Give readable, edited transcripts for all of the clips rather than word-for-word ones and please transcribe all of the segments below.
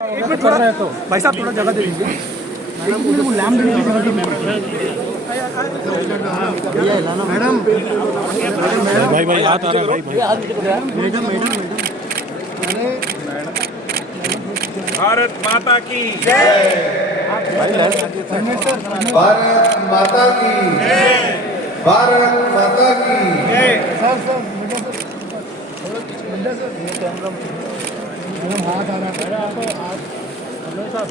कर रहे हैं तो भाई साहब थोड़ा जगह दे दीजिए। वो लैम्प देने की जगह दो मैडम। भाई भाई हाथ आ रहा है भाई मैडम मैडम मैडम। अरे भारत माता की भारत माता की भारत माता की sir sir madam sir camera madam हाथ आ रहा है आपको हाथ। हेलो साहब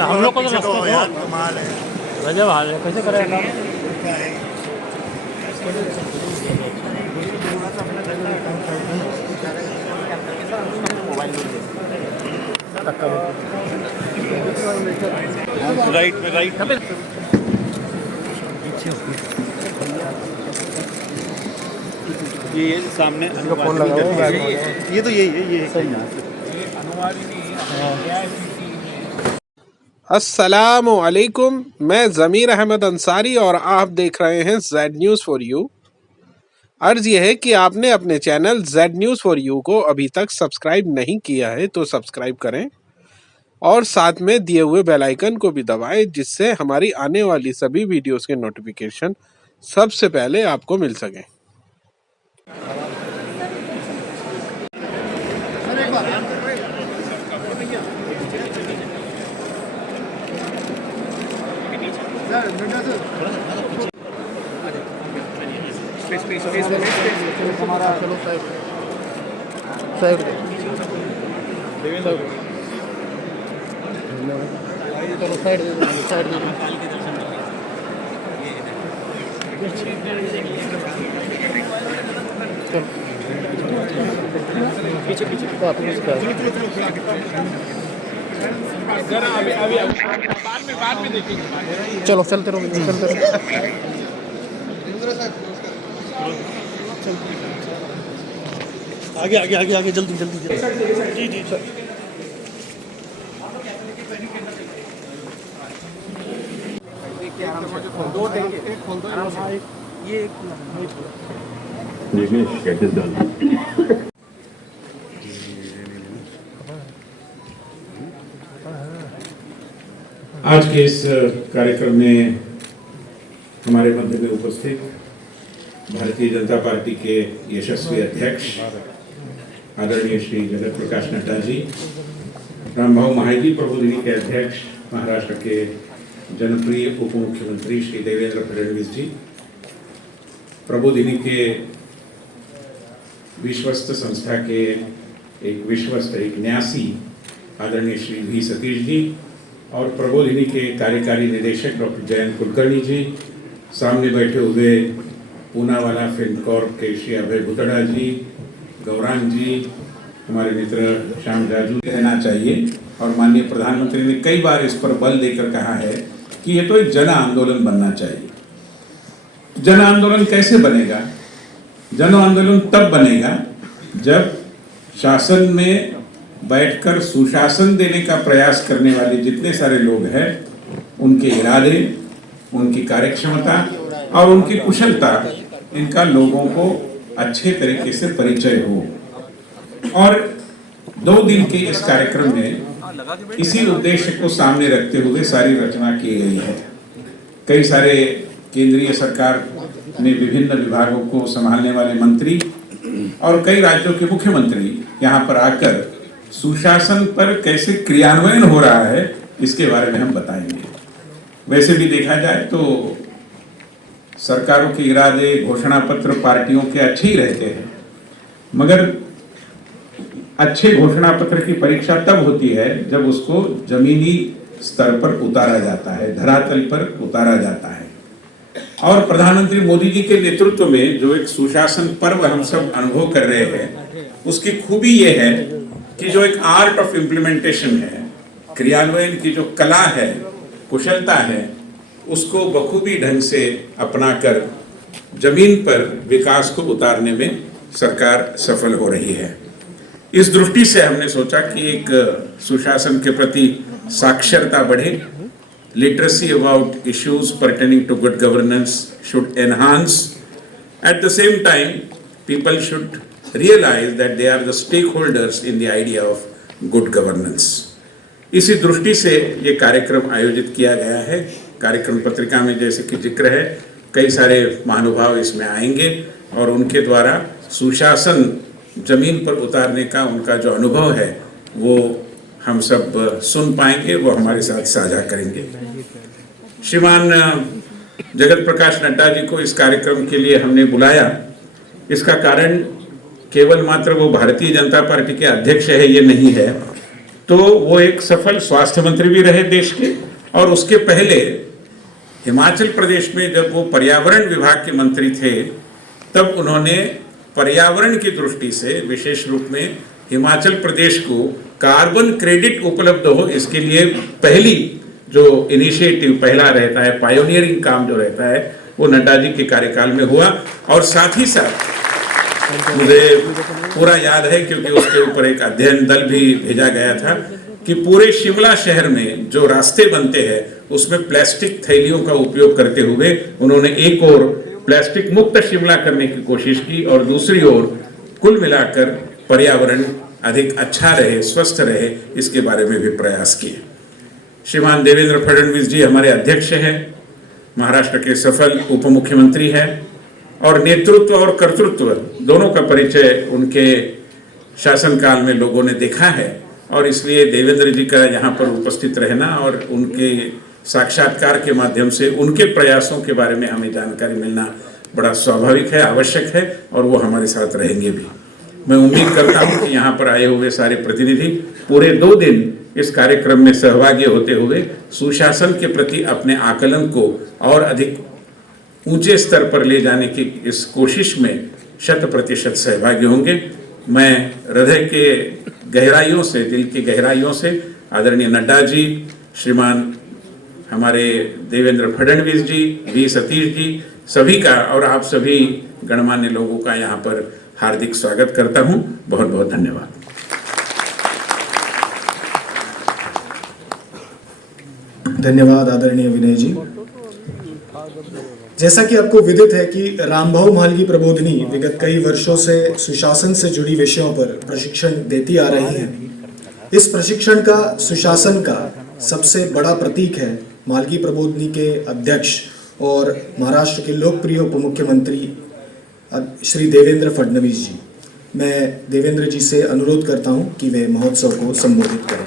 हम लोग को तो रास्ता यार कमाल है। गजब हाल है, कैसे करेगा? राइट में राइट ये सामने फोन लगा हुआ है। ये तो यही है ये सही अस्सलामु अलैकुम, मैं ज़मीर अहमद अंसारी और आप देख रहे हैं जेड न्यूज़ फॉर यू। अर्ज़ यह है कि आपने अपने channel Z news for you को अभी तक सब्सक्राइब नहीं किया है तो सब्सक्राइब करें और साथ में दिए हुए बेल आइकन को भी दबाएं, जिससे हमारी आने वाली सभी वीडियोस के नोटिफिकेशन सबसे पहले आपको मिल सकें। हमारा चलो साहब साहब चलो साइड साइड पीछे पीछे बाद में देखेंगे। चलो चलते रहो चलते रहो। आगे आगे आगे आगे जल्दी जल्दी जल्दी। जी जी सर। दो देंगे आराम से। ये आज के इस कार्यक्रम में हमारे मध्य में उपस्थित भारतीय जनता पार्टी के यशस्वी अध्यक्ष आदरणीय श्री जगत प्रकाश नड्डा जी, रामभाऊ महाजी प्रबोधिनी के अध्यक्ष महाराष्ट्र के जनप्रिय उप मुख्यमंत्री श्री देवेंद्र फडणवीस जी, प्रबोधिनी के विश्वस्त संस्था के एक विश्वस्त एक न्यासी आदरणीय श्री वी सतीश जी और प्रबोधिनी के कार्यकारी निदेशक डॉक्टर जयंत कुलकर्णी जी, सामने बैठे हुए पूनावाला फिल्म कॉर्प के श्री अभय भुतड़ा जी, गौरांग जी, हमारे मित्र श्याम जाजू रहना चाहिए। और माननीय प्रधानमंत्री ने कई बार इस पर बल देकर कहा है कि ये तो एक जन आंदोलन बनना चाहिए। जन आंदोलन कैसे बनेगा? जन आंदोलन तब बनेगा जब शासन में बैठकर सुशासन देने का प्रयास करने वाले जितने सारे लोग हैं, उनके इरादे, उनकी कार्यक्षमता और उनकी कुशलता, इनका लोगों को अच्छे तरीके से परिचय हो। और 2 दिन के इस कार्यक्रम में इसी उद्देश्य को सामने रखते हुए सारी रचना की गई है। कई सारे केंद्रीय सरकार ने विभिन्न विभागों को संभालने वाले मंत्री और कई राज्यों के मुख्यमंत्री यहाँ पर आकर सुशासन पर कैसे क्रियान्वयन हो रहा है इसके बारे में हम बताएंगे। वैसे भी देखा जाए तो सरकारों के इरादे, घोषणा पत्र पार्टियों के अच्छे ही रहते हैं, मगर अच्छे घोषणा पत्र की परीक्षा तब होती है जब उसको जमीनी स्तर पर उतारा जाता है, धरातल पर उतारा जाता है। और प्रधानमंत्री मोदी जी के नेतृत्व में जो एक सुशासन पर्व हम सब अनुभव कर रहे हैं, उसकी खूबी यह है कि जो एक आर्ट ऑफ इम्प्लीमेंटेशन है, क्रियान्वयन की जो कला है, कुशलता है, उसको बखूबी ढंग से अपनाकर जमीन पर विकास को उतारने में सरकार सफल हो रही है। इस दृष्टि से हमने सोचा कि एक सुशासन के प्रति साक्षरता बढ़े, literacy about issues pertaining to good governance should enhance. At the same time, people should realize that they are the stakeholders in the idea of good governance. इसी दृष्टि से ये कार्यक्रम आयोजित किया गया है। कार्यक्रम पत्रिका में जैसे कि जिक्र है, कई सारे महानुभाव इसमें आएंगे और उनके द्वारा सुशासन जमीन पर उतारने का उनका जो अनुभव है वो हम सब सुन पाएंगे, वो हमारे साथ साझा करेंगे। श्रीमान जगत प्रकाश नड्डा जी को इस कार्यक्रम के लिए हमने बुलाया। इसका कारण केवल मात्र वो भारतीय जनता पार्टी के अध्यक्ष है ये नहीं है, तो वो एक सफल स्वास्थ्य मंत्री भी रहे देश के, और उसके पहले हिमाचल प्रदेश में जब वो पर्यावरण विभाग के मंत्री थे तब उन्होंने पर्यावरण की दृष्टि से विशेष रूप में हिमाचल प्रदेश को कार्बन क्रेडिट उपलब्ध हो, इसके लिए पहली जो इनिशिएटिव पहला रहता है, पायोनियरिंग काम जो रहता है, वो नड्डा जी के कार्यकाल में हुआ। और साथ ही साथ मुझे पूरा याद है, क्योंकि उसके ऊपर एक अध्ययन दल भी भेजा गया था, कि पूरे शिमला शहर में जो रास्ते बनते हैं उसमें प्लास्टिक थैलियों का उपयोग करते हुए उन्होंने एक और प्लास्टिक मुक्त शिमला करने की कोशिश की और दूसरी ओर कुल मिलाकर पर्यावरण अधिक अच्छा रहे, स्वस्थ रहे, इसके बारे में भी प्रयास किए। श्रीमान देवेंद्र फडणवीस जी हमारे अध्यक्ष हैं, महाराष्ट्र के सफल उप मुख्यमंत्री हैं और नेतृत्व और कर्तृत्व दोनों का परिचय उनके शासनकाल में लोगों ने देखा है, और इसलिए देवेंद्र जी का यहाँ पर उपस्थित रहना और उनके साक्षात्कार के माध्यम से उनके प्रयासों के बारे में हमें जानकारी मिलना बड़ा स्वाभाविक है, आवश्यक है, और वो हमारे साथ रहेंगे भी। मैं उम्मीद करता हूँ कि यहाँ पर आए हुए सारे प्रतिनिधि पूरे 2 दिन इस कार्यक्रम में सहभागी होते हुए सुशासन के प्रति अपने आकलन को और अधिक ऊंचे स्तर पर ले जाने की इस कोशिश में 100% सहभागी होंगे। मैं हृदय के गहराइयों से, दिल की गहराइयों से आदरणीय नड्डा जी, श्रीमान हमारे देवेंद्र फडणवीस जी, वी सतीश जी, सभी का और आप सभी गणमान्य लोगों का यहाँ पर हार्दिक स्वागत करता हूँ। बहुत बहुत धन्यवाद। धन्यवाद आदरणीय विनय जी। जैसा कि आपको विदित है कि रामभाऊ म्हालगी प्रबोधिनी विगत कई वर्षों से सुशासन से जुड़ी विषयों पर प्रशिक्षण देती आ रही है। इस प्रशिक्षण का सुशासन का सबसे बड़ा प्रतीक है म्हालगी प्रबोधिनी के अध्यक्ष और महाराष्ट्र के लोकप्रिय उप मुख्यमंत्री श्री देवेंद्र फडणवीस जी। मैं देवेंद्र जी से अनुरोध करता हूं कि वे महोत्सव को संबोधित करें।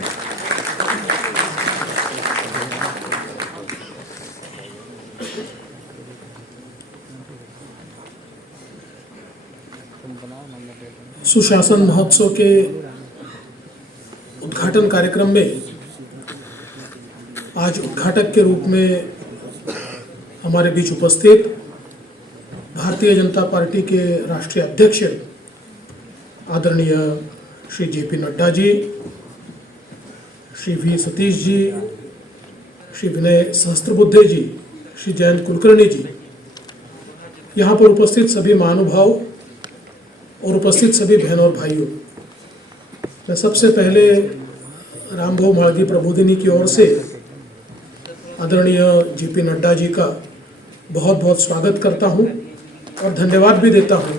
सुशासन महोत्सव के उद्घाटन कार्यक्रम में आज उद्घाटक के रूप में हमारे बीच उपस्थित भारतीय जनता पार्टी के राष्ट्रीय अध्यक्ष आदरणीय श्री जेपी नड्डा जी, श्री वी सतीश जी, श्री विनय सहस्त्रबुद्धे जी, श्री जयंत कुलकर्णी जी, यहाँ पर उपस्थित सभी महानुभाव और उपस्थित सभी बहनों और भाइयों, मैं सबसे पहले रामभाऊ म्हालगी प्रबोधिनी की ओर से आदरणीय जेपी नड्डा जी का बहुत बहुत स्वागत करता हूं और धन्यवाद भी देता हूं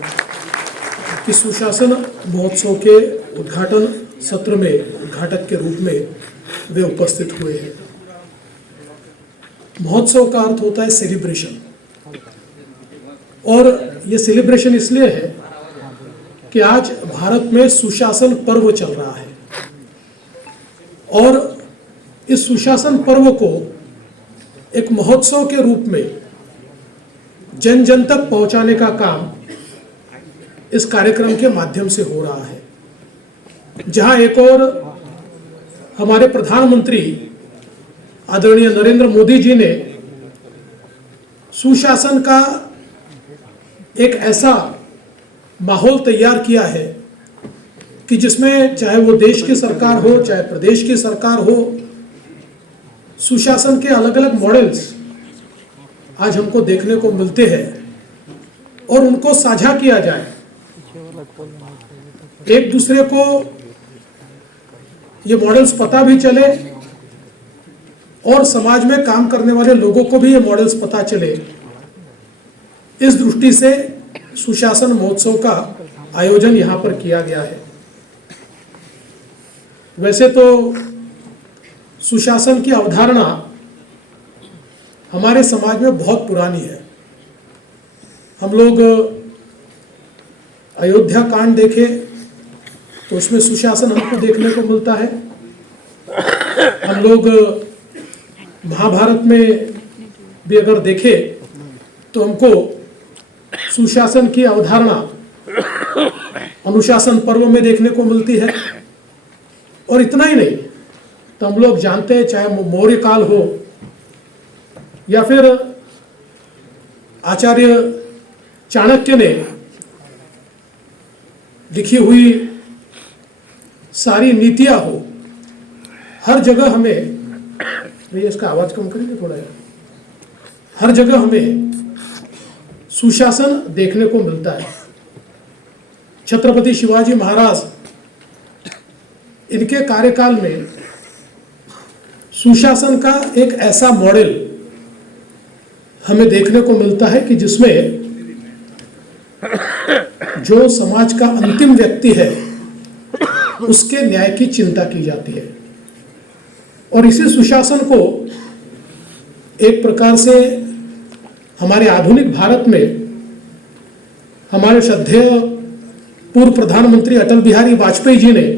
कि सुशासन महोत्सव के उद्घाटन सत्र में उद्घाटक के रूप में वे उपस्थित हुए हैं। महोत्सव का अर्थ होता है सेलिब्रेशन, और ये सेलिब्रेशन इसलिए है कि आज भारत में सुशासन पर्व चल रहा है और इस सुशासन पर्व को एक महोत्सव के रूप में जन जन तक पहुंचाने का काम इस कार्यक्रम के माध्यम से हो रहा है, जहां एक और हमारे प्रधानमंत्री आदरणीय नरेंद्र मोदी जी ने सुशासन का एक ऐसा माहौल तैयार किया है कि जिसमें चाहे वो देश की सरकार हो, चाहे प्रदेश की सरकार हो, सुशासन के अलग अलग मॉडल्स आज हमको देखने को मिलते हैं और उनको साझा किया जाए एक दूसरे को ये मॉडल्स पता भी चले और समाज में काम करने वाले लोगों को भी ये मॉडल्स पता चले, इस दृष्टि से सुशासन महोत्सव का आयोजन यहाँ पर किया गया है। वैसे तो सुशासन की अवधारणा हमारे समाज में बहुत पुरानी है। हम लोग अयोध्या कांड देखें तो उसमें सुशासन हमको देखने को मिलता है। हम लोग महाभारत में भी अगर देखें तो हमको सुशासन की अवधारणा अनुशासन पर्व में देखने को मिलती है। और इतना ही नहीं तो हम लोग जानते हैं, चाहे मौर्य काल हो या फिर आचार्य चाणक्य ने लिखी हुई सारी नीतियां हो, हर जगह हमें, भैया इसका आवाज कम करेंगे थोड़ा यार, हर जगह हमें सुशासन देखने को मिलता है। छत्रपति शिवाजी महाराज, इनके कार्यकाल में सुशासन का एक ऐसा मॉडल हमें देखने को मिलता है कि जिसमें जो समाज का अंतिम व्यक्ति है उसके न्याय की चिंता की जाती है। और इसी सुशासन को एक प्रकार से हमारे आधुनिक भारत में हमारे श्रद्धेय पूर्व प्रधानमंत्री अटल बिहारी वाजपेयी जी ने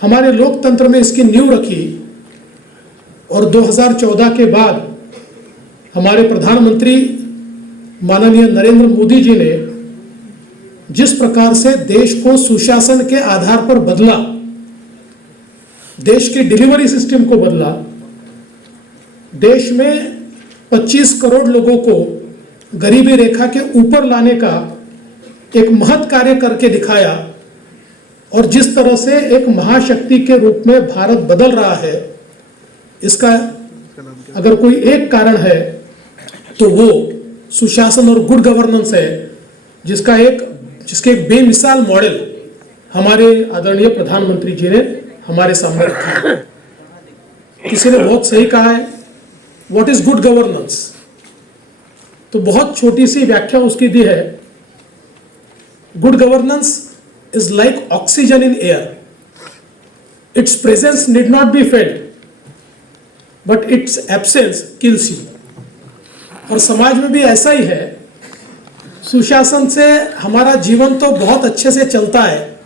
हमारे लोकतंत्र में इसकी नींव रखी। और 2014 के बाद हमारे प्रधानमंत्री माननीय नरेंद्र मोदी जी ने जिस प्रकार से देश को सुशासन के आधार पर बदला, देश के डिलीवरी सिस्टम को बदला, देश में 25 करोड़ लोगों को गरीबी रेखा के ऊपर लाने का एक महत् कार्य करके दिखाया। और जिस तरह से एक महाशक्ति के रूप में भारत बदल रहा है, इसका अगर कोई एक कारण है तो वो सुशासन और गुड गवर्नेंस है, जिसके एक बेमिसाल मॉडल हमारे आदरणीय प्रधानमंत्री जी ने हमारे सामने रखा है। किसी ने बहुत सही कहा है, व्हाट इज गुड गवर्नेंस? तो बहुत छोटी सी व्याख्या उसकी दी है। Good governance is like oxygen in air. Its presence need not be felt, but its absence kills you. और समाज में भी ऐसा ही है। सुशासन से हमारा जीवन तो बहुत अच्छे से चलता है,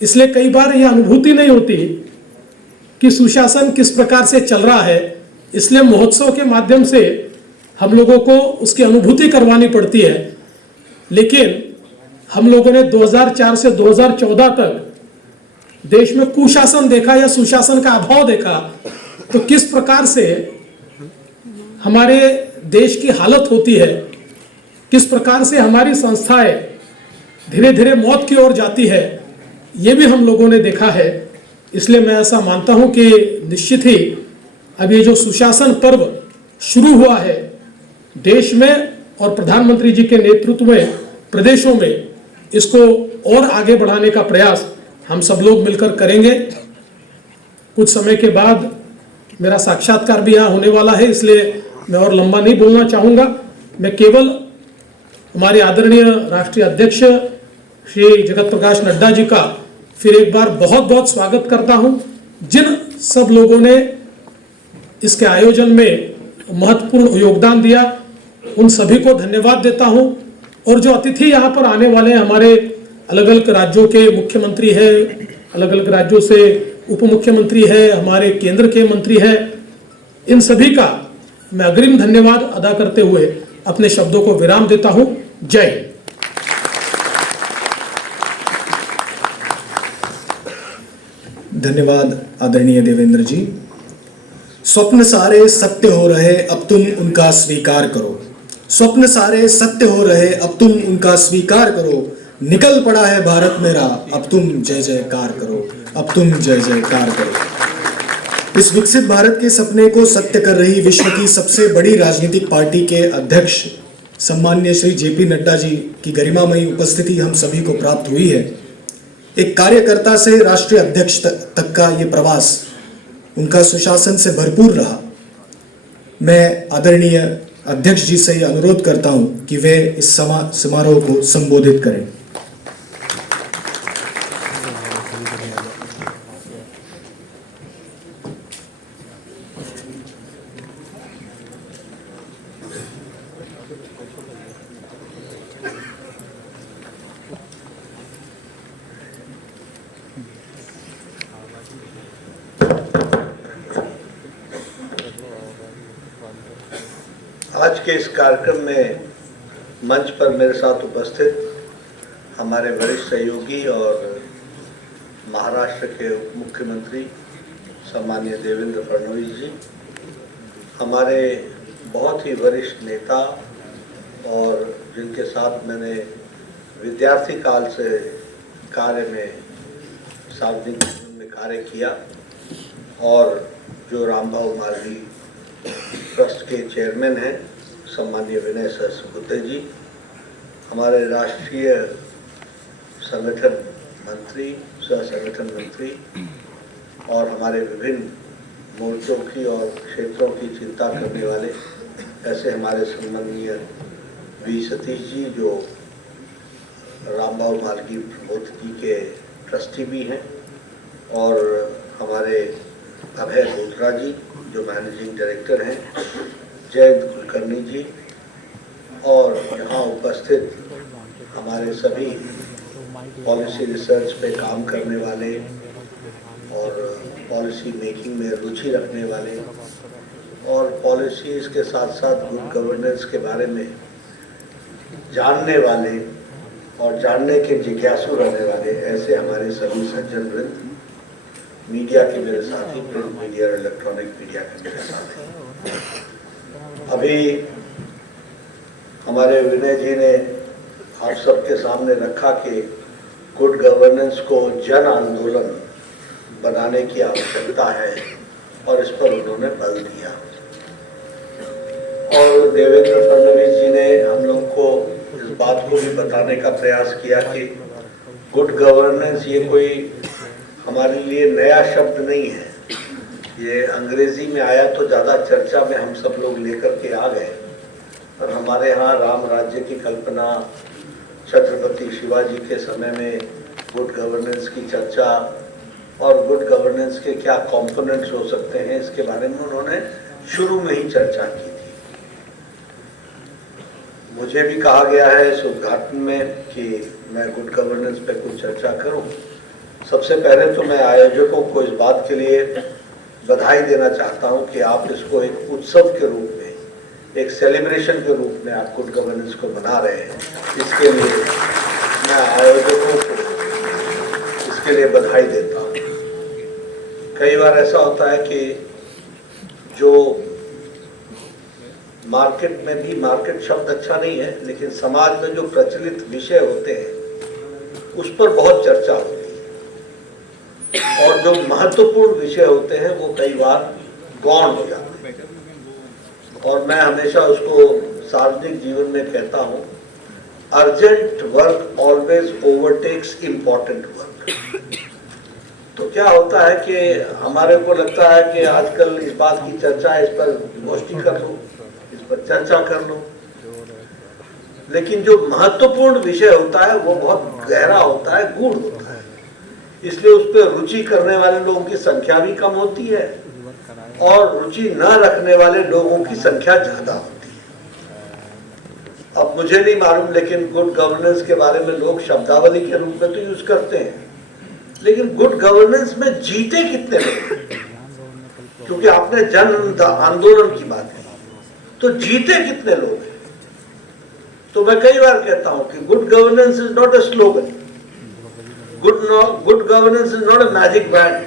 इसलिए कई बार यह अनुभूति नहीं होती कि सुशासन किस प्रकार से चल रहा है। इसलिए महोत्सव के माध्यम से हम लोगों को उसकी अनुभूति करवानी पड़ती है। लेकिन हम लोगों ने 2004 से 2014 तक देश में कुशासन देखा या सुशासन का अभाव देखा, तो किस प्रकार से हमारे देश की हालत होती है, किस प्रकार से हमारी संस्थाएं धीरे धीरे मौत की ओर जाती है, ये भी हम लोगों ने देखा है। इसलिए मैं ऐसा मानता हूं कि निश्चित ही अब ये जो सुशासन पर्व शुरू हुआ है देश में और प्रधानमंत्री जी के नेतृत्व में प्रदेशों में, इसको और आगे बढ़ाने का प्रयास हम सब लोग मिलकर करेंगे। कुछ समय के बाद मेरा साक्षात्कार भी यहाँ होने वाला है, इसलिए मैं और लंबा नहीं बोलना चाहूँगा। मैं केवल हमारे आदरणीय राष्ट्रीय अध्यक्ष श्री जगत प्रकाश नड्डा जी का फिर एक बार बहुत बहुत स्वागत करता हूँ। जिन सब लोगों ने इसके आयोजन में महत्वपूर्ण योगदान दिया, उन सभी को धन्यवाद देता हूँ। और जो अतिथि यहाँ पर आने वाले हैं, हमारे अलग अलग राज्यों के मुख्यमंत्री हैं, अलग अलग राज्यों से उप मुख्यमंत्री है, हमारे केंद्र के मंत्री हैं, इन सभी का मैं अग्रिम धन्यवाद अदा करते हुए अपने शब्दों को विराम देता हूँ। जय हिंद। धन्यवाद आदरणीय देवेंद्र जी। स्वप्न सारे सत्य हो रहे, अब तुम उनका स्वीकार करो। स्वप्न सारे सत्य हो रहे, अब तुम उनका स्वीकार करो। निकल पड़ा है भारत मेरा, अब तुम जय जयकार करो, अब तुम जय जयकार करो। इस विकसित भारत के सपने को सत्य कर रही विश्व की सबसे बड़ी राजनीतिक पार्टी के अध्यक्ष सम्माननीय श्री जेपी नड्डा जी की गरिमामयी उपस्थिति हम सभी को प्राप्त हुई है। एक कार्यकर्ता से राष्ट्रीय अध्यक्ष तक का ये प्रवास उनका सुशासन से भरपूर रहा। मैं आदरणीय अध्यक्ष जी से अनुरोध करता हूं कि वे इस समारोह को संबोधित करें। आज के इस कार्यक्रम में मंच पर मेरे साथ उपस्थित हमारे वरिष्ठ सहयोगी और महाराष्ट्र के उप मुख्यमंत्री सम्माननीय देवेंद्र फडणवीस जी, हमारे बहुत ही वरिष्ठ नेता और जिनके साथ मैंने विद्यार्थी काल से कार्य में सार्वजनिक जीवन में कार्य किया, और जो रामभाऊ मालवीय ट्रस्ट के चेयरमैन हैं सम्माननीय विनय सहस्त्रबुद्धे जी, हमारे राष्ट्रीय संगठन मंत्री, सह संगठन मंत्री और हमारे विभिन्न मोर्चों की और क्षेत्रों की चिंता करने वाले ऐसे हमारे सम्माननीय वी सतीश जी, जो रामभाऊ मालवीय प्रबोधिनी के ट्रस्टी भी हैं, और हमारे अभय बोत्रा जी जो मैनेजिंग डायरेक्टर हैं, जयंत कुलकर्णी जी, और यहाँ उपस्थित हमारे सभी पॉलिसी रिसर्च पे काम करने वाले और पॉलिसी मेकिंग में रुचि रखने वाले और पॉलिसीज़ के साथ साथ गुड गवर्नेंस के बारे में जानने वाले और जानने के जिज्ञासु रहने वाले ऐसे हमारे सभी सज्जन वृंद, मीडिया के मेरे साथी, प्रिंट मीडिया और इलेक्ट्रॉनिक मीडिया के मेरे साथी। अभी हमारे विनय जी ने आप सबके सामने रखा कि गुड गवर्नेंस को जन आंदोलन बनाने की आवश्यकता है, और इस पर उन्होंने बल दिया। और देवेंद्र फडणवीस जी ने हम लोग को इस बात को भी बताने का प्रयास किया कि गुड गवर्नेंस ये कोई हमारे लिए नया शब्द नहीं है, ये अंग्रेजी में आया तो ज़्यादा चर्चा में हम सब लोग लेकर के आ गए, और हमारे यहाँ राम राज्य की कल्पना, छत्रपति शिवाजी के समय में गुड गवर्नेंस की चर्चा और गुड गवर्नेंस के क्या कंपोनेंट्स हो सकते हैं, इसके बारे में उन्होंने शुरू में ही चर्चा की थी। मुझे भी कहा गया है इस उद्घाटन में कि मैं गुड गवर्नेंस पे कुछ चर्चा करूं। सबसे पहले तो मैं आयोजकों को इस बात के लिए बधाई देना चाहता हूं कि आप इसको एक उत्सव के रूप में, एक सेलिब्रेशन के रूप में आप गुड गवर्नेंस को मना रहे हैं। इसके लिए मैं आयोजकों को इसके लिए बधाई देता हूं। कई बार ऐसा होता है कि जो मार्केट में भी, मार्केट शब्द अच्छा नहीं है, लेकिन समाज में जो प्रचलित विषय होते हैं उस पर बहुत चर्चा होती है, और जो महत्वपूर्ण विषय होते हैं वो कई बार गौण हो जाते हैं। और मैं हमेशा उसको सार्वजनिक जीवन में कहता हूं, urgent work always overtakes important work. तो क्या होता है कि हमारे को लगता है कि आजकल इस बात की चर्चा है, इस पर गोष्ठी कर लो, इस पर चर्चा कर लो, लेकिन जो महत्वपूर्ण विषय होता है वो बहुत गहरा होता है, गूढ़ होता है, इसलिए उस पर रुचि करने वाले लोगों की संख्या भी कम होती है और रुचि न रखने वाले लोगों की संख्या ज्यादा होती है। अब मुझे नहीं मालूम, लेकिन गुड गवर्नेंस के बारे में लोग शब्दावली के रूप में तो यूज करते हैं, लेकिन गुड गवर्नेंस में जीते कितने लोग? क्योंकि आपने जन आंदोलन की बात की, तो जीते कितने लोग हैं? तो मैं कई बार कहता हूं कि good governance is not a slogan, good governance is not a magic band,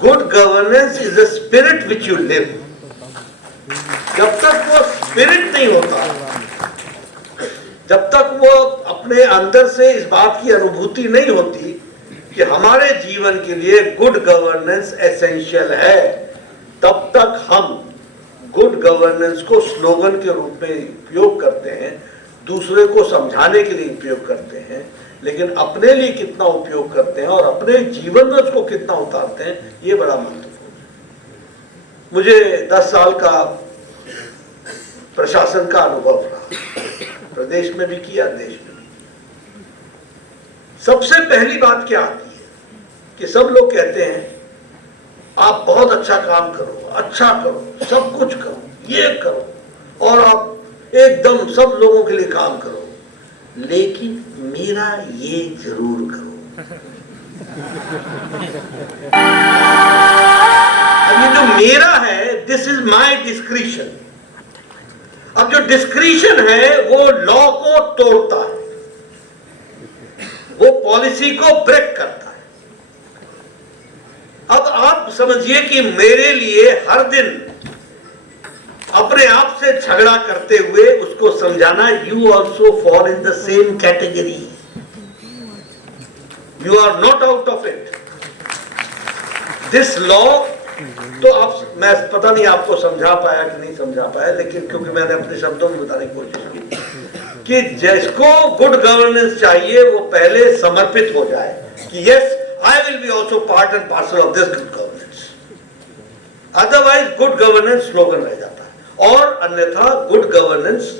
good governance is a spirit which you live. जब तक वो स्पिरिट नहीं होता, जब तक वो अपने अंदर से इस बात की अनुभूति नहीं होती कि हमारे जीवन के लिए गुड गवर्नेंस एसेंशियल है, तब तक हम गुड गवर्नेंस को स्लोगन के रूप में उपयोग करते हैं, दूसरे को समझाने के लिए उपयोग करते हैं, लेकिन अपने लिए कितना उपयोग करते हैं और अपने जीवन में उसको कितना उतारते हैं, ये बड़ा महत्वपूर्ण है। मुझे 10 साल का प्रशासन का अनुभव रहा, प्रदेश में भी किया, देश में भी। सबसे पहली बात क्या आती है कि सब लोग कहते हैं आप बहुत अच्छा काम करो, अच्छा करो, सब कुछ करो, ये करो, और आप एकदम सब लोगों के लिए काम करो, लेकिन मेरा ये जरूर करो। ये जो मेरा है, दिस इज माय डिस्क्रिशन। अब जो डिस्क्रिशन है वो लॉ को तोड़ता है, वो पॉलिसी को ब्रेक करता है। अब आप समझिए कि मेरे लिए हर दिन अपने आप से झगड़ा करते हुए उसको समझाना, you also fall in the same category, you are not out of it, this law. तो अब मैं पता नहीं आपको समझा पाया कि नहीं समझा पाया, लेकिन क्योंकि मैंने अपने शब्दों में बताने की कोशिश की कि जिसको गुड गवर्नेंस चाहिए वो पहले समर्पित हो जाए कि yes, I will be also part and parcel of this good governance. Otherwise good governance slogan रह जाता है, और अन्यथा गुड गवर्नेंस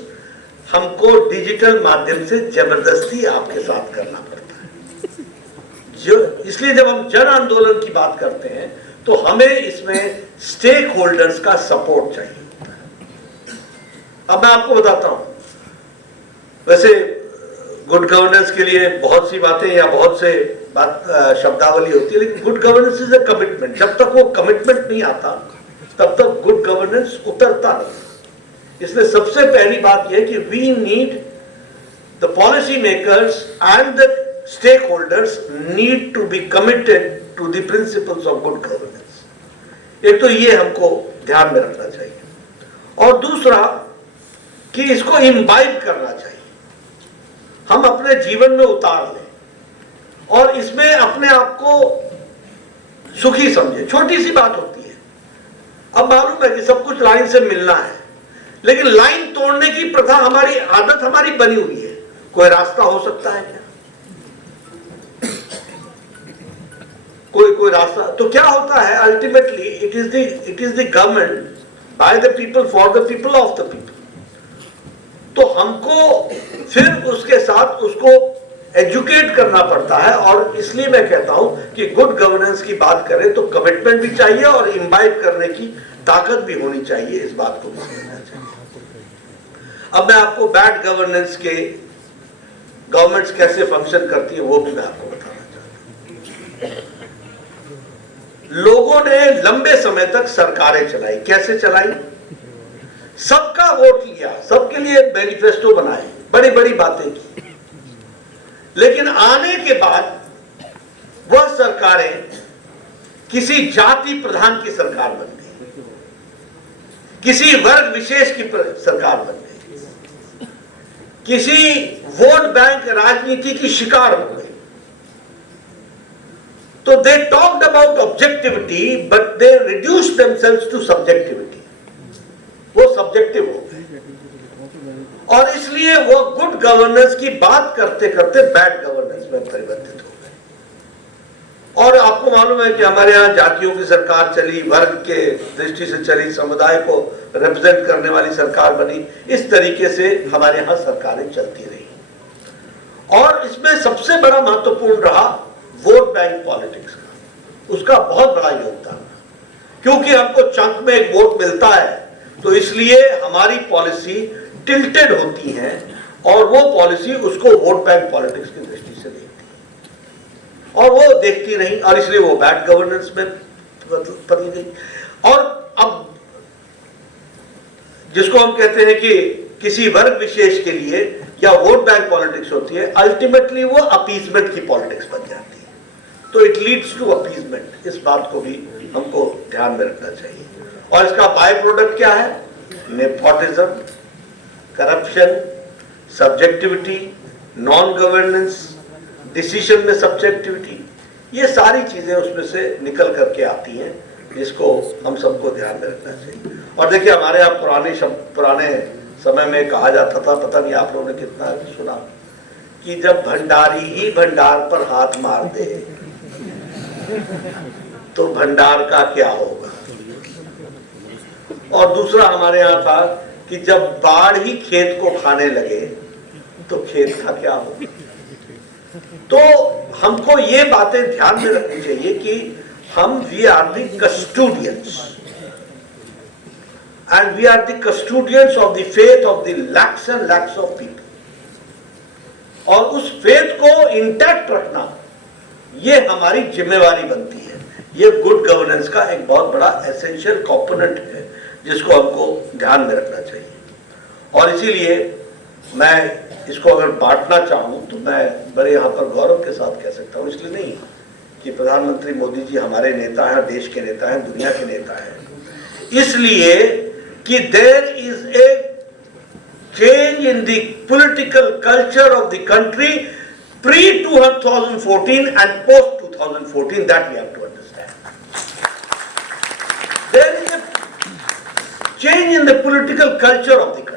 हमको डिजिटल माध्यम से जबरदस्ती आपके साथ करना पड़ता है। जो इसलिए जब हम जन आंदोलन की बात करते हैं तो हमें इसमें स्टेक होल्डर्स का सपोर्ट चाहिए। अब मैं आपको बताता हूं, वैसे गुड गवर्नेंस के लिए बहुत सी बातें या बहुत से शब्दावली होती है, लेकिन good governance is a commitment. जब तक वो कमिटमेंट नहीं आता तब तक गुड गवर्नेंस उतरता नहीं। इसलिए सबसे पहली बात यह कि we need the policy makers and the stake holders need to be committed to the principles of good governance. एक तो ये हमको ध्यान में रखना चाहिए, और दूसरा कि इसको इम्बाइब करना चाहिए, हम अपने जीवन में उतार लें और इसमें अपने आप को सुखी समझे। छोटी सी बात होती है, अब मालूम है कि सब कुछ लाइन से मिलना है, लेकिन लाइन तोड़ने की प्रथा हमारी आदत हमारी बनी हुई है। कोई रास्ता हो सकता है क्या? कोई रास्ता तो क्या होता है? Ultimately it is the government by the people for the people of the people. तो हमको फिर उसके साथ उसको एजुकेट करना पड़ता है, और इसलिए मैं कहता हूं कि गुड गवर्नेंस की बात करें तो कमिटमेंट भी चाहिए और इम्बाइब करने की ताकत भी होनी चाहिए। इस बात को भी समझना चाहिए। अब मैं आपको बैड गवर्नेंस के गवर्नमेंट्स कैसे फंक्शन करती है वो भी मैं आपको बताना चाहता हूं। लोगों ने लंबे समय तक सरकारें चलाई। कैसे चलाई? सबका वोट लिया, सबके लिए मैनिफेस्टो बनाए, बड़ी बड़ी बातें की, लेकिन आने के बाद वह सरकारें किसी जाति प्रधान की सरकार बन गई, किसी वर्ग विशेष की सरकार बन गई, किसी वोट बैंक राजनीति की शिकार बन गई। तो they talked about objectivity, but they reduced themselves to subjectivity. वो सब्जेक्टिव हो गए, और इसलिए वो गुड गवर्नेंस की बात करते करते बैड गवर्नेंस में परिवर्तित हो गए। और आपको मालूम है कि हमारे यहाँ जातियों की सरकार चली, वर्ग के दृष्टि से चली, समुदाय को रिप्रेजेंट करने वाली सरकार बनी। इस तरीके से हमारे यहाँ सरकारें चलती रही, और इसमें सबसे बड़ा महत्वपूर्ण रहा वोट बैंक पॉलिटिक्स का। उसका बहुत बड़ा योगदान है, क्योंकि हमको चंक में एक वोट मिलता है, तो इसलिए हमारी पॉलिसी टिल्टेड होती है, और वो पॉलिसी उसको वोट बैंक पॉलिटिक्स की दृष्टि से देखती है, और वो देखती नहीं, और इसलिए वो बैड गवर्नेंस में बदल गई। और अब जिसको हम कहते हैं कि किसी वर्ग विशेष के लिए या वोट बैंक पॉलिटिक्स होती है, अल्टीमेटली वो अपीजमेंट की पॉलिटिक्स बन जाती है। तो इट लीड्स टू अपीजमेंट। इस बात को भी हमको ध्यान में रखना चाहिए। और इसका बाय प्रोडक्ट क्या है? Nepotism, corruption, subjectivity, non governance, decision में सब्जेक्टिविटी, ये सारी चीजें उसमें से निकल करके आती हैं। इसको हम सबको ध्यान में रखना चाहिए। और देखिए, हमारे यहाँ पुराने समय में कहा जाता था, पता नहीं आप लोगों ने कितना सुना, कि जब भंडारी ही भंडार पर हाथ मार दे तो भंडार का क्या होगा। और दूसरा हमारे यहाँ था कि जब बाढ़ ही खेत को खाने लगे तो खेत का क्या होगा। तो हमको ये बातें ध्यान में रखनी चाहिए कि हम we are the custodians and we are the custodians of the faith of the lakhs and lakhs of people. और उस फेथ को इंटैक्ट रखना ये हमारी जिम्मेवारी बनती है। ये गुड गवर्नेंस का एक बहुत बड़ा एसेंशियल कंपोनेंट है जिसको हमको ध्यान में रखना चाहिए। और इसीलिए मैं इसको अगर बांटना चाहूँ तो मैं बड़े यहाँ पर गौरव के साथ कह सकता हूँ, इसलिए नहीं कि प्रधानमंत्री मोदी जी हमारे नेता हैं, देश के नेता हैं, दुनिया के नेता हैं, इसलिए कि there is a change in the political culture of the country pre 2014 and post 2014, that we have to understand. There is a change in the political culture of the country.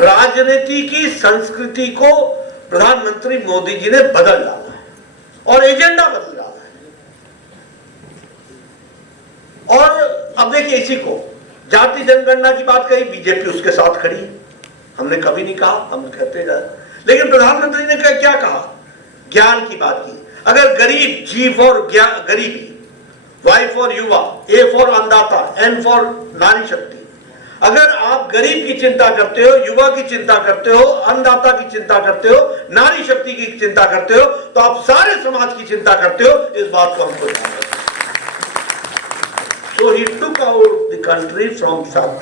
राजनीति की संस्कृति को प्रधानमंत्री मोदी जी ने बदल डाला है और एजेंडा बदल डाला है। और अब देखिए, इसी को जाति जनगणना की बात कही, बीजेपी उसके साथ खड़ी है। हमने कभी नहीं कहा, हम कहते जा, लेकिन प्रधानमंत्री ने क्या कहा, ज्ञान की बात की। अगर गरीब, जी फॉर गरीबी, वाई फॉर युवा, ए फॉर अन्नदाता, एन फॉर नारी शक्ति। अगर आप गरीब की चिंता करते हो, युवा की चिंता करते हो, अन्नदाता की चिंता करते हो, नारी शक्ति की चिंता करते हो, तो आप सारे समाज की चिंता करते हो। इस बात को हमको ध्यान रखना। So he took out the country from south।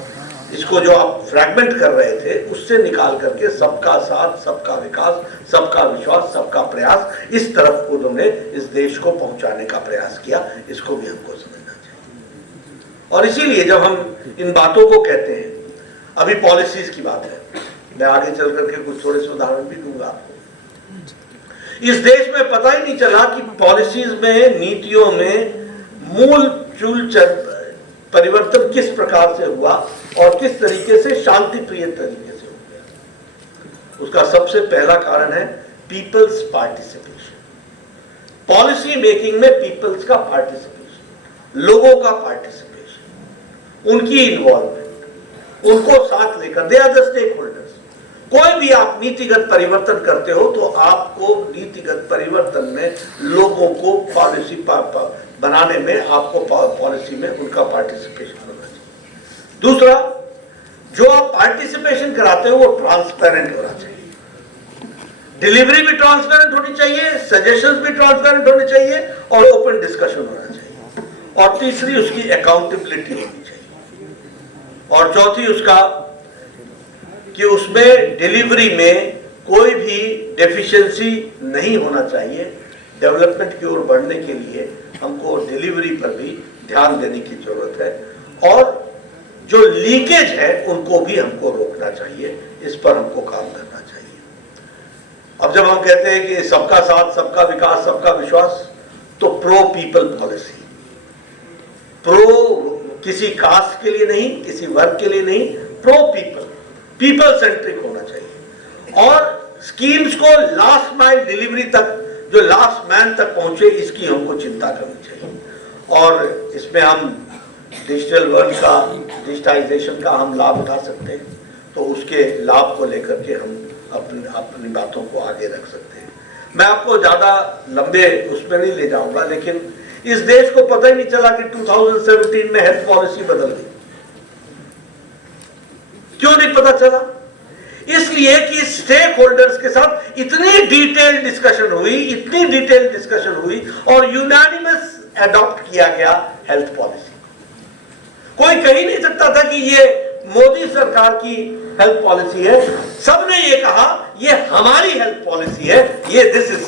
इसको जो आप फ्रैगमेंट कर रहे थे उससे निकाल करके सबका साथ, सबका विकास, सबका विश्वास, सबका प्रयास, इस तरफ उन्होंने इस देश को पहुंचाने का प्रयास किया। इसको भी हमको समझना चाहिए। और इसीलिए जब हम इन बातों को कहते हैं, अभी पॉलिसीज की बात है, मैं आगे चल करके कुछ थोड़े से उदाहरण भी दूंगा आपको। इस देश में पता ही नहीं चला कि पॉलिसीज में, नीतियों में मूल परिवर्तन किस प्रकार से हुआ और किस तरीके से शांति प्रिय तरीके से हो गया। उसका सबसे पहला कारण है पीपल्स पार्टिसिपेशन। पॉलिसी मेकिंग में पीपल्स का पार्टिसिपेशन, लोगों का पार्टिसिपेशन, उनकी इन्वॉल्वमेंट, उनको साथ लेकर, they are the stake holders. कोई भी आप नीतिगत परिवर्तन करते हो तो आपको नीतिगत परिवर्तन में लोगों को पॉलिसी बनाने में, आपको पॉलिसी में उनका पार्टिसिपेशन होना चाहिए। दूसरा, जो आप पार्टिसिपेशन कराते हो वो ट्रांसपेरेंट होना चाहिए। डिलीवरी भी ट्रांसपेरेंट होनी चाहिए, सजेशंस भी ट्रांसपेरेंट होने चाहिए और ओपन डिस्कशन होना चाहिए। और तीसरी, उसकी अकाउंटेबिलिटी होनी चाहिए। और चौथी उसका कि उसमें डिलीवरी में कोई भी डेफिशिएंसी नहीं होना चाहिए। डेवलपमेंट की ओर बढ़ने के लिए हमको डिलीवरी पर भी ध्यान देने की जरूरत है और जो लीकेज है उनको भी हमको रोकना चाहिए। इस पर हमको काम करना चाहिए। अब जब हम कहते हैं कि सबका साथ, सबका विकास, सबका विश्वास, तो प्रो पीपल पॉलिसी, प्रो किसी कास्ट के लिए नहीं, किसी वर्ग के लिए नहीं, प्रो पीपल, पीपल सेंट्रिक होना चाहिए। और स्कीम्स को लास्ट माइल डिलीवरी तक, जो लास्ट मैन तक पहुंचे, इसकी हमको चिंता करनी चाहिए। और इसमें हम डिजिटल वर्ल्ड का, डिजिटाइजेशन का हम लाभ उठा सकते हैं, तो उसके लाभ को लेकर के हम अपनी बातों को आगे रख सकते हैं। मैं आपको ज्यादा लंबे उसमें नहीं ले जाऊंगा, लेकिन इस देश को पता ही नहीं चला कि 2017 में हेल्थ पॉलिसी बदल गई। क्यों नहीं पता चला? इसलिए कि स्टेक होल्डर्स के साथ इतनी डिटेल डिस्कशन हुई, इतनी डिटेल डिस्कशन हुई और यूनानिमस अडॉप्ट किया गया हेल्थ पॉलिसी। कोई कह ही नहीं सकता था कि ये मोदी सरकार की हेल्थ पॉलिसी है। सबने ये कहा ये हमारी हेल्थ पॉलिसी है, ये this is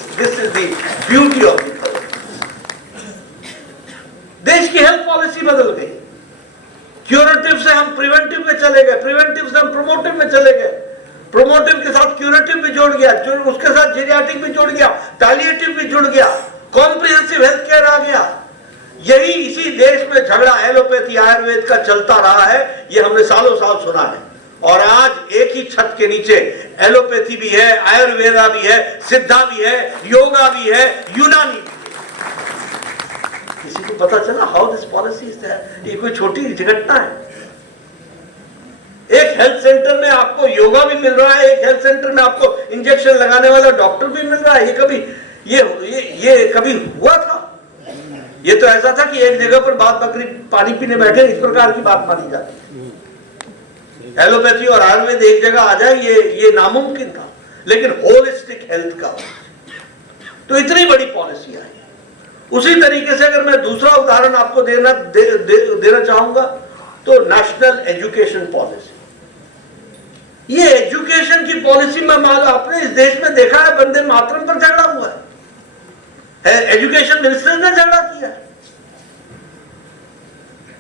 the beauty of the policy. देश की हेल्थ पॉलिसी बदल गई। क्यूरेटिव से हम प्रिवेंटिव में चले गए, प्रिवेंटिव से हम प्रोमोटिव में चले गए, प्रोमोटिव के साथ क्यूरेटिव भी जोड़ गया, उसके साथ जेरियाट्रिक भी जोड़ गया, पैलिएटिव भी जुड़ गया, कॉम्प्रिहेंसिव हेल्थ केयर आ गया। यही इसी देश में झगड़ा एलोपैथी आयुर्वेद का चलता रहा है, ये हमने सालों साल सुना है। और आज एक ही छत के नीचे एलोपैथी भी है, आयुर्वेदा भी है, सिद्धा भी है, योगा भी है, यूनानी भी है। किसी को पता चला how this policy is there? ये कोई छोटी घटना है? एक हेल्थ सेंटर में आपको योगा भी मिल रहा है, एक हेल्थ सेंटर में आपको इंजेक्शन लगाने वाला डॉक्टर भी मिल रहा है। ये कभी हुआ था? ये तो ऐसा था कि एक जगह पर बात बकरी पानी पीने बैठे, इस प्रकार की बात मानी जाती है। एलोपैथी और आयुर्वेद एक जगह आ जाए, ये नामुमकिन था। लेकिन होलिस्टिक हेल्थ का तो इतनी बड़ी पॉलिसी आई। उसी तरीके से अगर मैं दूसरा उदाहरण आपको देना चाहूंगा तो नेशनल एजुकेशन पॉलिसी। ये एजुकेशन की पॉलिसी में आपने इस देश में देखा है, वंदे मातरम पर झगड़ा हुआ है, एजुकेशन मिनिस्टर ने झगड़ा किया है।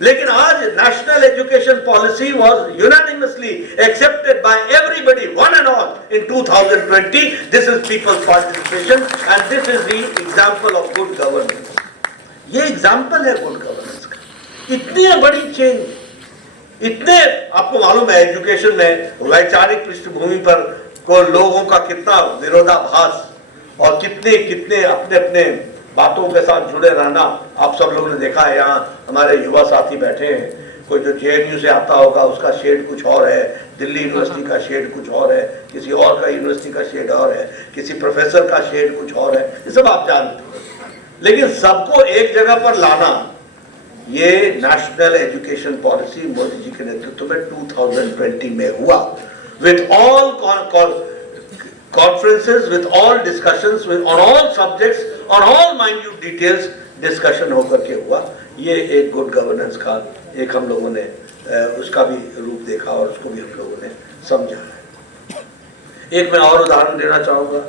लेकिन आज national education policy was unanimously accepted by everybody, one and all in 2020। This is peoples participation and this is the example of good governance. ये एग्जांपल है गुड गवर्नेंस का। इतनी बड़ी चेंज, इतने आपको मालूम है एजुकेशन में वैचारिक पृष्ठभूमि पर को लोगों का कितना विरोधाभास और कितने अपने अपने बातों के साथ जुड़े रहना आप सब लोगों ने देखा है। यहाँ हमारे युवा साथी बैठे हैं, कोई जो JNU से आता होगा उसका शेड कुछ और है, दिल्ली यूनिवर्सिटी का शेड कुछ और है, किसी और का यूनिवर्सिटी का शेड और है, किसी प्रोफेसर का शेड कुछ और है, ये सब आप जानते हैं। लेकिन सबको एक जगह पर लाना, ये national education policy Modi ji के नेतृत्व में 2020 में हुआ, with all conferences, with all discussions, on all subjects, on all minute details discussion होकर के हुआ। ये एक गुड गवर्नेंस का एक हम लोगों ने उसका भी रूप देखा और उसको भी हम लोगों ने समझा है। एक मैं और उदाहरण देना चाहूँगा,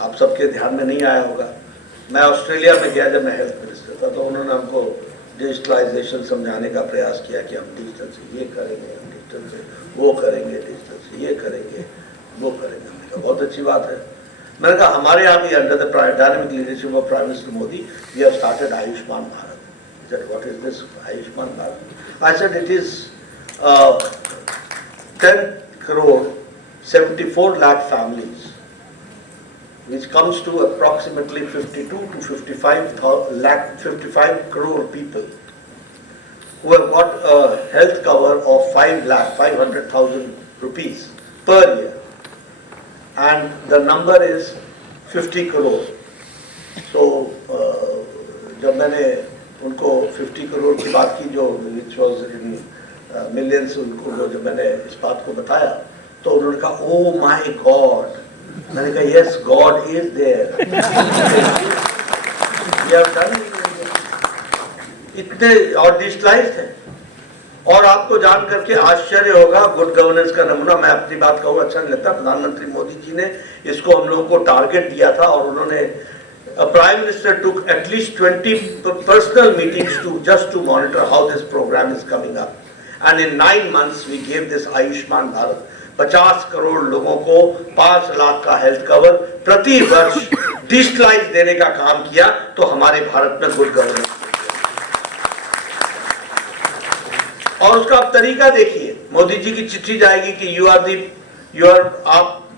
आप सबके ध्यान में नहीं आया होगा। मैं ऑस्ट्रेलिया में गया जब मैं हेल्थ मिनिस्टर था, तो उन्होंने हमको डिजिटलाइजेशन समझाने का प्रयास किया कि हम डिजिटल से ये करेंगे, हम डिजिटल से वो करेंगे, डिजिटल से ये करेंगे, वो करेंगे। हमने कहा बहुत अच्छी बात है। मैंने कहा हमारे यहाँ भी under the dynamic leadership of prime minister Modi we have started Ayushman Bharat. He said, what is this Ayushman Bharat? I said it is 10 crore 74 lakh families, which comes to approximately 52 to 55 crore people who have got a health cover of 5,500,000 rupees per year. And the number is 50 crore. So जब मैंने उनको 50 करोड़ की बात की, जो which was in millions, उनको जब मैंने इस बात को बताया तो उन्होंने कहा oh my God। मैंने कहा yes, God is there। ये इतने और डिजिटलाइज्ड है। और आपको जान करके आश्चर्य होगा, गुड गवर्नेंस का नमूना, मैं अपनी बात कहूँ अच्छा नहीं लगता, प्रधानमंत्री मोदी जी ने इसको हम लोगों को टारगेट दिया था और उन्होंने prime minister took at least 20 personal meetings to just to monitor how this programme is coming up. And in 9 months we gave this Ayushman Bharat. 50 crore लोगों को 5 लाख का हेल्थ कवर प्रति वर्ष डिजिटलाइज देने का काम किया। तो हमारे भारत में गुड गवर्नेंस, और उसका आप तरीका देखिए। मोदी जी की चिट्ठी जाएगी कि आप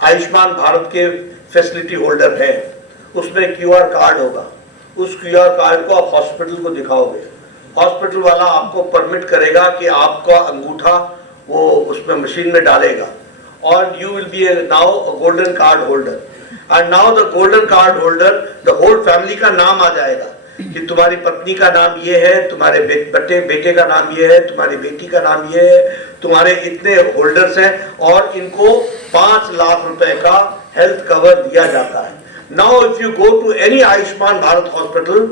आयुष्मान भारत के फैसिलिटी होल्डर हैं, उसमें QR कार्ड होगा, उस QR कार्ड को आप हॉस्पिटल को दिखाओगे, हॉस्पिटल वाला आपको परमिट करेगा कि आपका अंगूठा वो उसमें मशीन में डालेगा, और you will be now a golden card holder. And now the golden card holder, the whole family का नाम आ जाएगा कि तुम्हारी पत्नी का नाम ये है, तुम्हारे बेटे का नाम ये है, तुम्हारी बेटी का नाम ये है, तुम्हारे इतने होल्डर्स हैं, और इनको 5 लाख रुपए का हेल्थ कवर दिया जाता है। Now if you go to any Ayushman Bharat hospital,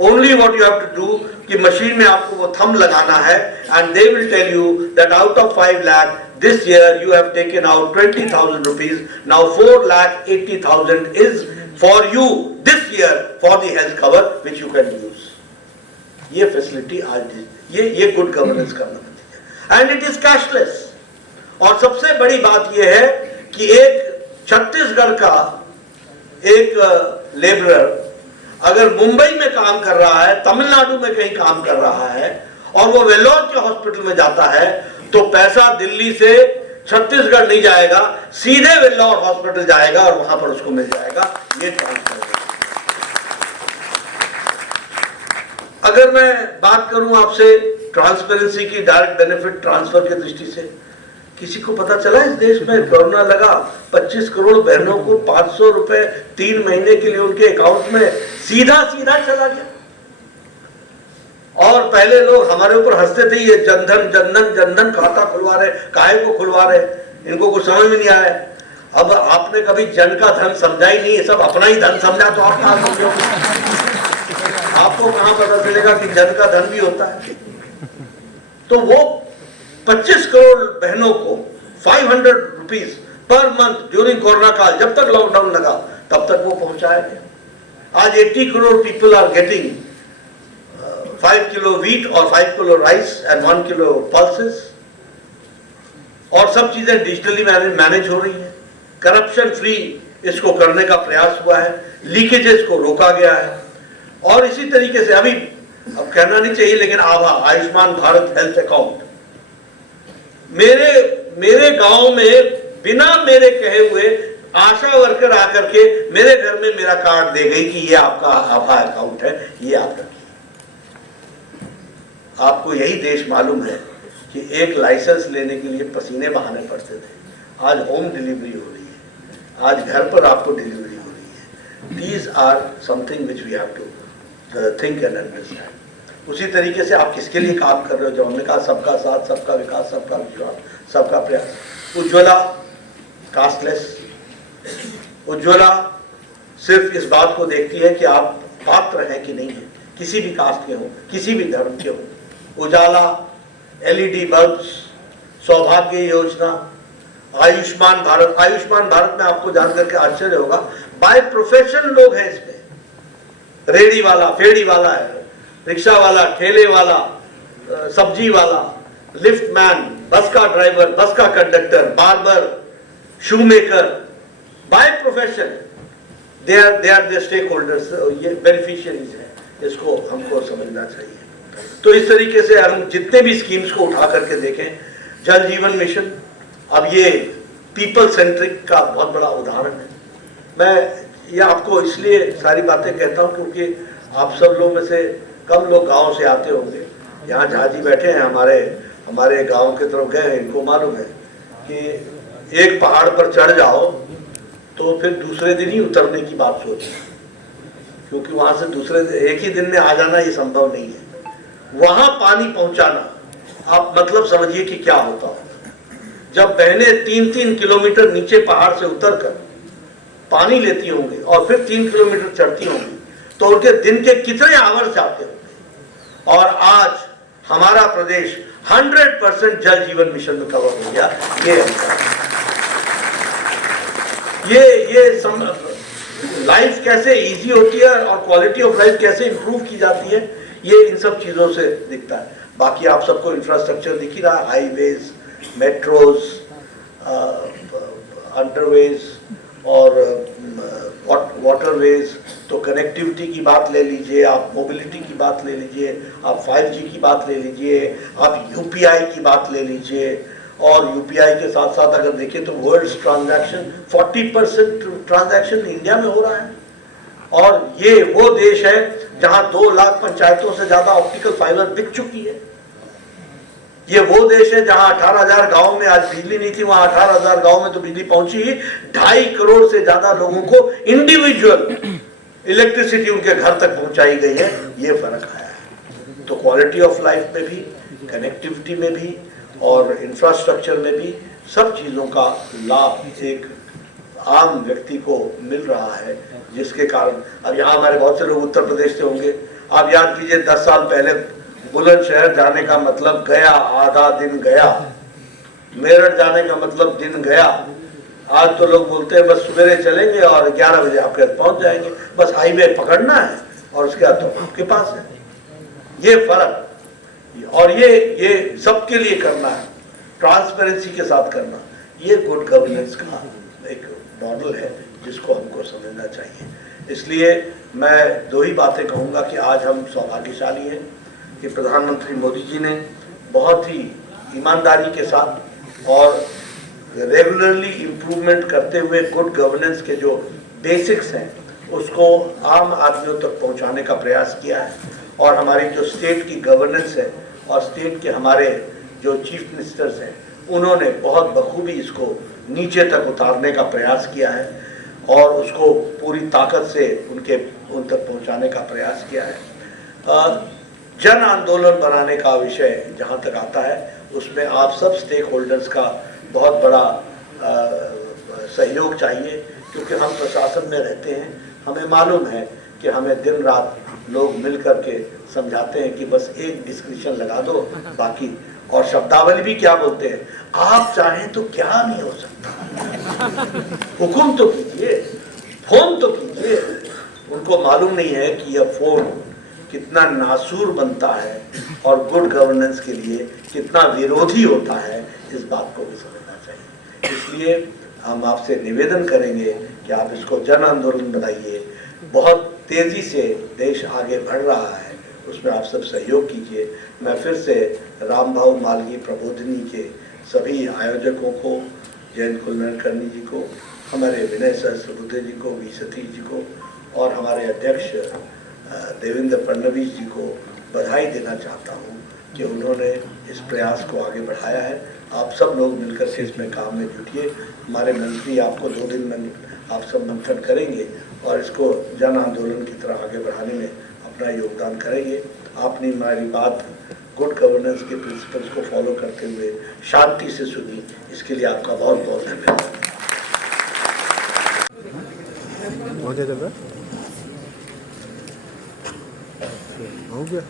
only what you have to do कि मशीन में आपको वो थंब लगाना है, and they will tell you that out of 5 lakh this year you have taken out 20,000 rupees. Now 4,80,000 is for you this year for the health cover which you can use. ये facility आज ये good governance का मतलब है, and it is cashless. और सबसे बड़ी बात यह है कि एक छत्तीसगढ़ का एक लेबरर अगर मुंबई में काम कर रहा है, तमिलनाडु में कहीं काम कर रहा है और वो वेल्लोर के हॉस्पिटल में जाता है, तो पैसा दिल्ली से छत्तीसगढ़ नहीं जाएगा, सीधे वेल्लोर हॉस्पिटल जाएगा और वहां पर उसको मिल जाएगा। ये ट्रांसफर है। अगर मैं बात करूं आपसे ट्रांसपेरेंसी की, डायरेक्ट बेनिफिट ट्रांसफर की दृष्टि से, किसी को पता चला इस देश में कोरोना लगा 25 करोड़ बहनों को 500 रुपए 3 महीने के लिए उनके अकाउंट में सीधा चला गया। और पहले लोग हमारे ऊपर हंसते थे, ये जनधन खाता खुलवा रहे, काहे को खुलवा रहे, इनको कुछ समझ में नहीं आया। अब आपने कभी जन का धन समझा ही नहीं, ये सब अपना ही धन समझा, तो आप कहां समझोगे? आपको कहां पता चलेगा कि जन का धन भी होता है। तो वो 25 करोड़ बहनों को 500 rupees per month during corona काल, जब तक लॉकडाउन लगा तब तक वो पहुंचाया गया। आज 80 crore people are getting 5 kilo wheat और 5 kilo rice and 1 kilo pulses, और सब चीजें डिजिटली मैनेज हो रही है। करप्शन फ्री इसको करने का प्रयास हुआ है, लीकेजेस को रोका गया है। और इसी तरीके से अब कहना नहीं चाहिए, लेकिन आयुष्मान भारत हेल्थ अकाउंट, मेरे गांव में बिना मेरे कहे हुए आशा वर्कर आकर के मेरे घर में मेरा कार्ड दे गई कि ये आपका आभा अकाउंट है, ये आप रखिए। आपको यही देश मालूम है कि एक लाइसेंस लेने के लिए पसीने बहाने पड़ते थे, आज होम डिलीवरी हो रही है, आज घर पर आपको डिलीवरी हो रही है। These are something which we have to think and understand. उसी तरीके से आप किसके लिए काम कर रहे हो? जो हमने कहा, सबका साथ, सबका विकास, सबका विश्वास, सबका प्रयास। उज्ज्वला कास्टलेस, उज्ज्वला सिर्फ इस बात को देखती है कि आप पात्र हैं कि नहीं है, किसी भी कास्ट के हो, किसी भी धर्म के हो। उजाला, एलईडी बल्ब्स, सौभाग्य योजना, आयुष्मान भारत में आपको जानकर के आश्चर्य होगा, बाय प्रोफेशन लोग हैं इसमें। रेडी वाला, फेड़ी वाला है, रिक्शा वाला, ठेले वाला, सब्जी वाला, लिफ्ट मैन, बस का ड्राइवर, बस का conductor, barber, shoe maker, by profession they are the stake holders, ये बेनिफिशियरीज है। इसको हमको समझना चाहिए। तो इस तरीके से हम जितने भी स्कीम्स को उठा करके देखें, जल जीवन मिशन अब ये पीपल सेंट्रिक का बहुत बड़ा उदाहरण है। मैं ये आपको इसलिए सारी बातें कहता हूं क्योंकि आप सब लोग में से कम लोग गांव से आते होंगे। यहाँ झाजी बैठे हैं, हमारे गांव की तरफ गए हैं, इनको मालूम है कि एक पहाड़ पर चढ़ जाओ तो फिर दूसरे दिन ही उतरने की बात सोचो, क्योंकि वहां से एक ही दिन में आ जाना ये संभव नहीं है। वहां पानी पहुंचाना, आप मतलब समझिए कि क्या होता है। जब बहनें 3-3 किलोमीटर नीचे पहाड़ से उतरकर पानी लेती होंगी और फिर 3 किलोमीटर चढ़ती होंगी, तो उनके दिन के कितने आवर्स जाते होंगे। और आज हमारा प्रदेश 100% जल जीवन मिशन में कवर हो गया। ये लाइफ कैसे इजी होती है और क्वालिटी ऑफ लाइफ कैसे इंप्रूव की जाती है, ये इन सब चीजों से दिखता है। बाकी आप सबको इंफ्रास्ट्रक्चर दिख ही रहा, हाईवेज, मेट्रोज, अंडरवेज और वाटरवेज। तो कनेक्टिविटी की बात ले लीजिए, आप मोबिलिटी की बात ले लीजिए, आप 5G की बात ले लीजिए, आप यूपीआई की बात ले लीजिए। और यूपीआई के साथ साथ अगर देखें तो वर्ल्ड ट्रांजैक्शन 40% ट्रांजैक्शन इंडिया में हो रहा है। और ये वो देश है जहां 2 लाख पंचायतों से ज्यादा ऑप्टिकल फाइबर बिक चुकी है। ये वो देश है जहां 18,000 गांव में आज बिजली नहीं थी, वहां 18,000 गांव में तो बिजली पहुंची ही। 2.5 करोड़ से ज्यादा लोगों को इंडिविजुअल इलेक्ट्रिसिटी उनके घर तक पहुंचाई गई है। ये फर्क आया है। तो क्वालिटी ऑफ लाइफ में भी, कनेक्टिविटी में भी और इंफ्रास्ट्रक्चर में भी सब चीजों का लाभ एक आम व्यक्ति को मिल रहा है, जिसके कारण अब यहाँ हमारे बहुत से लोग उत्तर प्रदेश से होंगे। आप याद कीजिए 10 साल पहले बुलंदशहर जाने का मतलब गया, आधा दिन गया। मेरठ जाने का मतलब दिन गया। आज तो लोग बोलते हैं बस सवेरे चलेंगे और 11 बजे आपके पास पहुंच जाएंगे, बस हाईवे पकड़ना है और उसके बाद तो आपके पास है। ये फर्क, और ये सबके लिए करना है, ट्रांसपेरेंसी के साथ करना, ये गुड गवर्नेंस का एक मॉडल है जिसको हमको समझना चाहिए। इसलिए मैं दो ही बातें कहूँगा कि आज हम सौभाग्यशाली हैं कि प्रधानमंत्री मोदी जी ने बहुत ही ईमानदारी के साथ और रेगुलरली इम्प्रूवमेंट करते हुए गुड गवर्नेंस के जो बेसिक्स हैं उसको आम आदमियों तक पहुंचाने का प्रयास किया है। और हमारी जो स्टेट की गवर्नेंस है और स्टेट के हमारे जो चीफ मिनिस्टर्स हैं उन्होंने बहुत बखूबी इसको नीचे तक उतारने का प्रयास किया है और उसको पूरी ताकत से उन तक पहुंचाने का प्रयास किया है। जन आंदोलन बनाने का विषय जहां तक आता है उसमें आप सब स्टेक होल्डर्स का बहुत बड़ा सहयोग चाहिए, क्योंकि हम प्रशासन में रहते हैं, हमें मालूम है कि हमें दिन रात लोग मिल करके समझाते हैं कि बस एक डिस्क्रिप्शन लगा दो, बाकी और शब्दावली भी क्या बोलते हैं, आप चाहें तो क्या नहीं हो सकता, हुक्म तो कीजिए, फोन तो कीजिए। उनको मालूम नहीं है कि यह फोन कितना नासूर बनता है और गुड गवर्नेंस के लिए कितना विरोधी होता है, इस बात को भी समझना चाहिए। इसलिए हम आपसे निवेदन करेंगे कि आप इसको जन आंदोलन बनाइए। बहुत तेजी से देश आगे बढ़ रहा है, उसमें आप सब सहयोग कीजिए। मैं फिर से रामभाऊ मालगी प्रबोधिनी के सभी आयोजकों को, जयंत कुलकर्णी जी को, हमारे विनय सहस्त्रबुद्धे जी को, वी सतीश जी को और हमारे अध्यक्ष देवेंद्र फडणवीस जी को बधाई देना चाहता हूँ कि उन्होंने इस प्रयास को आगे बढ़ाया है। आप सब लोग मिलकर के इसमें काम में जुटिए। हमारे मंत्री आपको 2 दिन में आप सब मंथन करेंगे और इसको जन आंदोलन की तरह आगे बढ़ाने में अपना योगदान करेंगे। आपने हमारी बात गुड गवर्नेंस के प्रिंसिपल्स को फॉलो करते हुए शांति से सुनी, इसके लिए आपका बहुत बहुत धन्यवाद। हो गया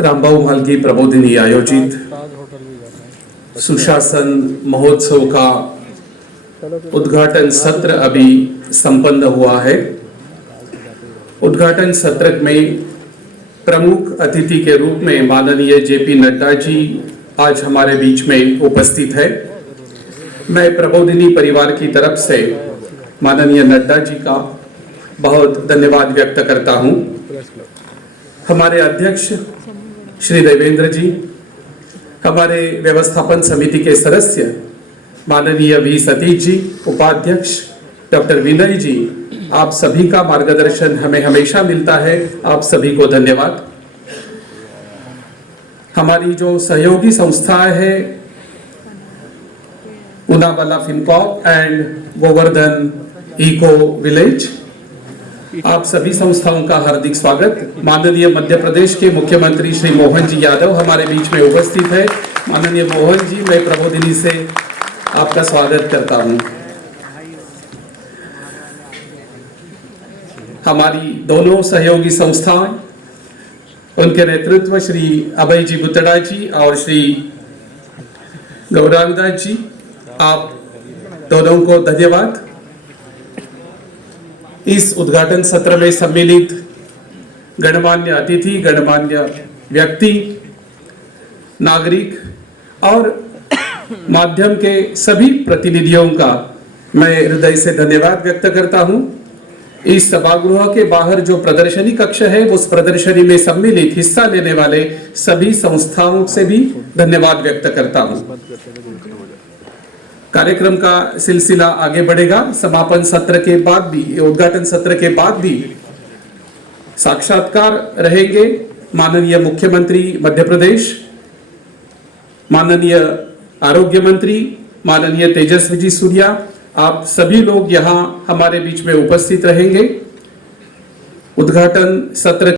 रामभाऊ मालगी प्रबोधिनी आयोजित सुशासन महोत्सव का उद्घाटन सत्र अभी संपन्न हुआ है। उद्घाटन सत्र में प्रमुख अतिथि के रूप में माननीय जेपी नड्डा जी आज हमारे बीच में उपस्थित है। मैं प्रबोधिनी परिवार की तरफ से माननीय नड्डा जी का बहुत धन्यवाद व्यक्त करता हूं। हमारे अध्यक्ष श्री देवेंद्र जी, हमारे व्यवस्थापन समिति के सदस्य माननीय वी सतीश जी, उपाध्यक्ष डॉक्टर विनय जी, आप सभी का मार्गदर्शन हमें हमेशा मिलता है। आप सभी को धन्यवाद। हमारी जो सहयोगी संस्थाएं है Unawala Fincorp and Govardhan eco village, आप सभी संस्थाओं का हार्दिक स्वागत। माननीय मध्य प्रदेश के मुख्यमंत्री श्री मोहन जी यादव हमारे बीच में उपस्थित है। माननीय मोहन जी, मैं प्रबोधिनी से आपका स्वागत करता हूं। हमारी दोनों सहयोगी संस्थाएं, उनके नेतृत्व श्री अभय जी बुतड़ा जी और श्री गौरांगदास जी, आप दोनों को धन्यवाद। इस उद्घाटन सत्र में सम्मिलित गणमान्य अतिथि, गणमान्य व्यक्ति, नागरिक और माध्यम के सभी प्रतिनिधियों का मैं हृदय से धन्यवाद व्यक्त करता हूं। इस सभागृह के बाहर जो प्रदर्शनी कक्ष है, उस प्रदर्शनी में सम्मिलित हिस्सा लेने वाले सभी संस्थाओं से भी धन्यवाद व्यक्त करता हूं। कार्यक्रम का सिलसिला आगे बढ़ेगा। समापन सत्र के बाद भी, उद्घाटन सत्र के बाद भी साक्षात्कार रहेंगे। माननीय मुख्यमंत्री मध्य प्रदेश, माननीय आरोग्य मंत्री, माननीय तेजस्वी जी सूर्या, आप सभी लोग यहां हमारे बीच में उपस्थित रहेंगे। उद्घाटन सत्र